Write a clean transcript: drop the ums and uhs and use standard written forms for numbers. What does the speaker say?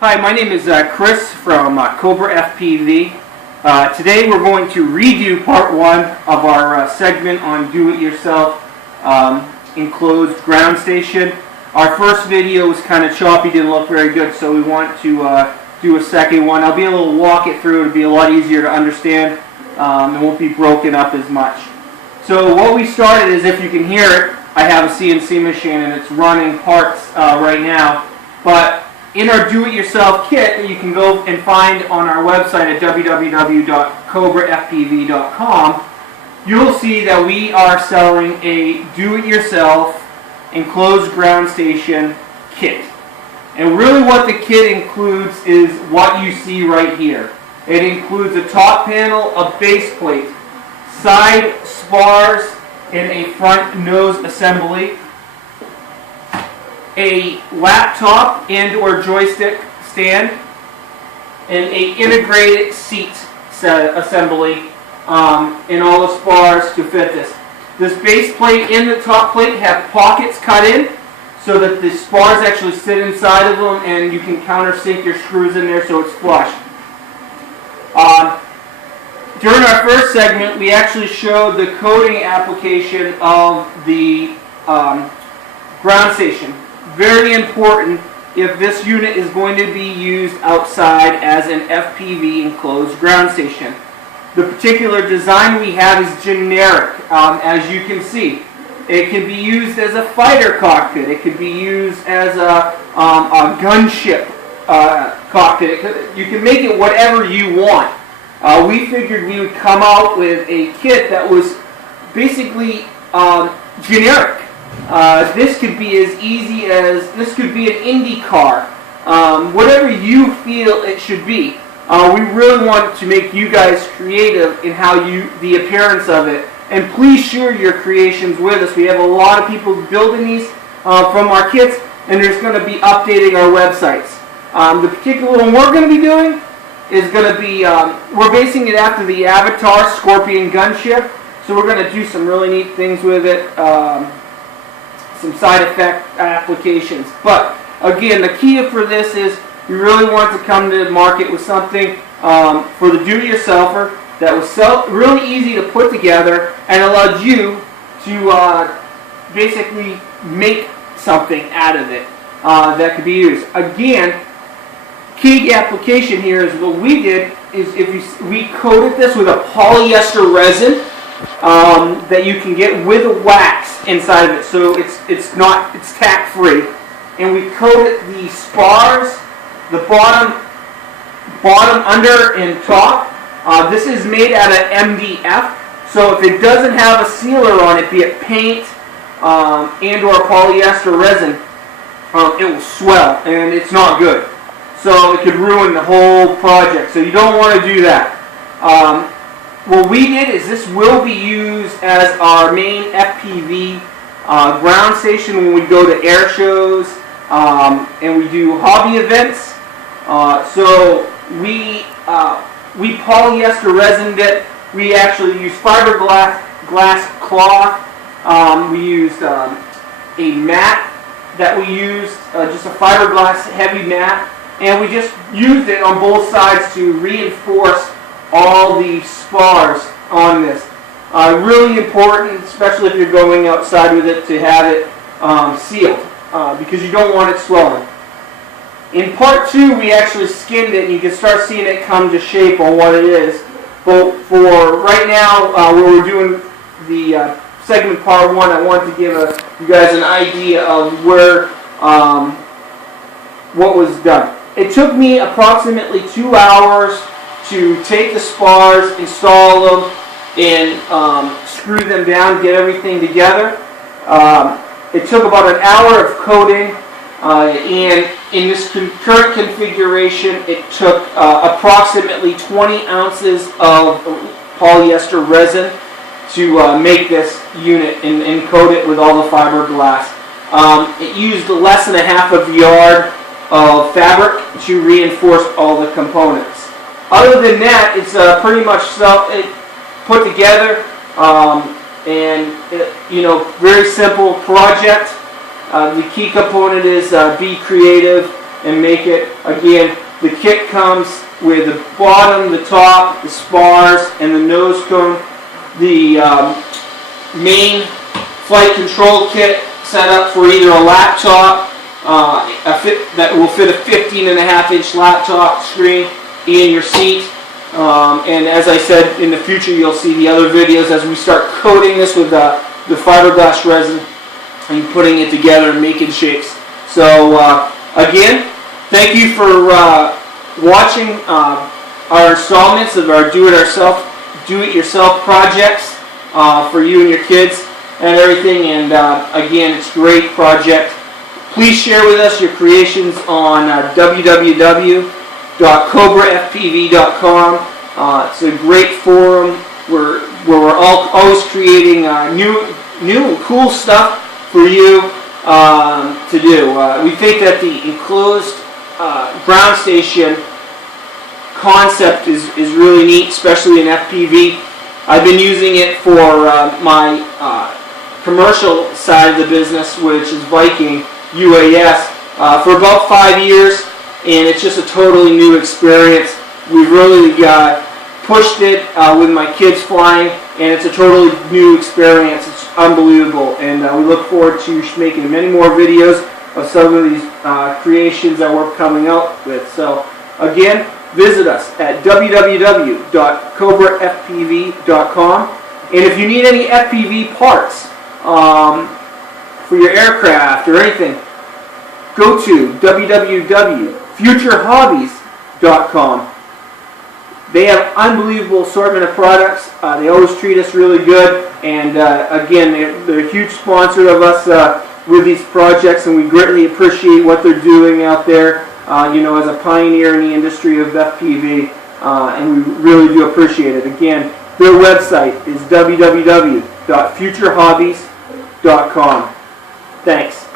Hi, my name is Chris from Cobrafpv. Today we're going to redo part one of our segment on do-it-yourself enclosed ground station. Our first video was kind of choppy, didn't look very good, so we want to do a second one. I'll be able to walk it through, it'll be a lot easier to understand. It won't be broken up as much. So what we started is, if you can hear it, I have a CNC machine and it's running parts right now. But in our do-it-yourself kit that you can go and find on our website at www.cobrafpv.com, you'll see that we are selling a do-it-yourself enclosed ground station kit. And really what the kit includes is what you see right here. It includes a top panel, a base plate, side spars, and a front nose assembly, a laptop and or joystick stand, and a integrated seat set assembly, and all the spars to fit this. This base plate and the top plate have pockets cut in so that the spars actually sit inside of them, and you can countersink your screws in there so it's flush. During our first segment, we actually showed the coating application of the ground station. Very important if this unit is going to be used outside as an FPV enclosed ground station. The particular design we have is generic, as you can see. It can be used as a fighter cockpit. It could be used as a gunship cockpit. You can make it whatever you want. We figured we would come out with a kit that was basically generic. This could be as easy as, this could be an Indy car. Whatever you feel it should be. We really want to make you guys creative in how the appearance of it. And please share your creations with us. We have a lot of people building these from our kits, and there's going to be updating our websites. The particular one we're going to be doing is going to be, we're basing it after the Avatar Scorpion gunship. So we're going to do some really neat things with it. Some side effect applications. But again, the key for this is you really want to come to the market with something for the do-it-yourselfer that was really easy to put together and allowed you to basically make something out of it that could be used. Again, key application here is what we did is we coated this with a polyester resin that you can get with a wax inside of it, so it's tack free, and we coated the spars, the bottom, under, and top. This is made out of MDF, so if it doesn't have a sealer on it, be it paint and or polyester resin, it will swell and it's not good. So it could ruin the whole project. So you don't want to do that. What we did is this will be used as our main FPV ground station when we go to air shows and we do hobby events. So we polyester resined it. We actually used fiberglass cloth. We used a mat that we used, just a fiberglass heavy mat. And we just used it on both sides to reinforce all the spars on this. Really important, especially if you're going outside with it, to have it sealed because you don't want it swelling. In part two, we actually skinned it, and you can start seeing it come to shape on what it is. But for right now, where we're doing the segment part one, I want to give you guys an idea of where what was done. It took me approximately 2 hours to take the spars, install them, and screw them down, get everything together. It took about an hour of coating, and in this current configuration, it took approximately 20 ounces of polyester resin to make this unit and coat it with all the fiberglass. It used less than a half of a yard of fabric to reinforce all the components. Other than that, it's pretty much put together, and very simple project. The key component is be creative and make it. Again, the kit comes with the bottom, the top, the spars, and the nose cone. The main flight control kit set up for either a laptop, that will fit a 15.5-inch laptop screen in your seat. And as I said, in the future you'll see the other videos as we start coating this with the fiberglass resin and putting it together and making shapes. So again, thank you for watching our installments of our do-it-yourself projects for you and your kids and everything. And again, it's a great project. Please share with us your creations on www.cobrafpv.com. It's a great forum where we're always creating new and cool stuff for you to do. We think that the enclosed ground station concept is really neat, especially in FPV. I've been using it for my commercial side of the business, which is Viking UAS, for about 5 years, and it's just a totally new experience. We've really pushed it with my kids flying, and it's a totally new experience. It's unbelievable, and we look forward to making many more videos of some of these creations that we're coming out with. So again, visit us at www.cobrafpv.com, and if you need any FPV parts for your aircraft or anything, go to www.futurehobbies.com. They have unbelievable assortment of products. They always treat us really good, and again, they're a huge sponsor of us with these projects, and we greatly appreciate what they're doing out there, as a pioneer in the industry of FPV, and we really do appreciate it. Again, their website is www.futurehobbies.com. Thanks.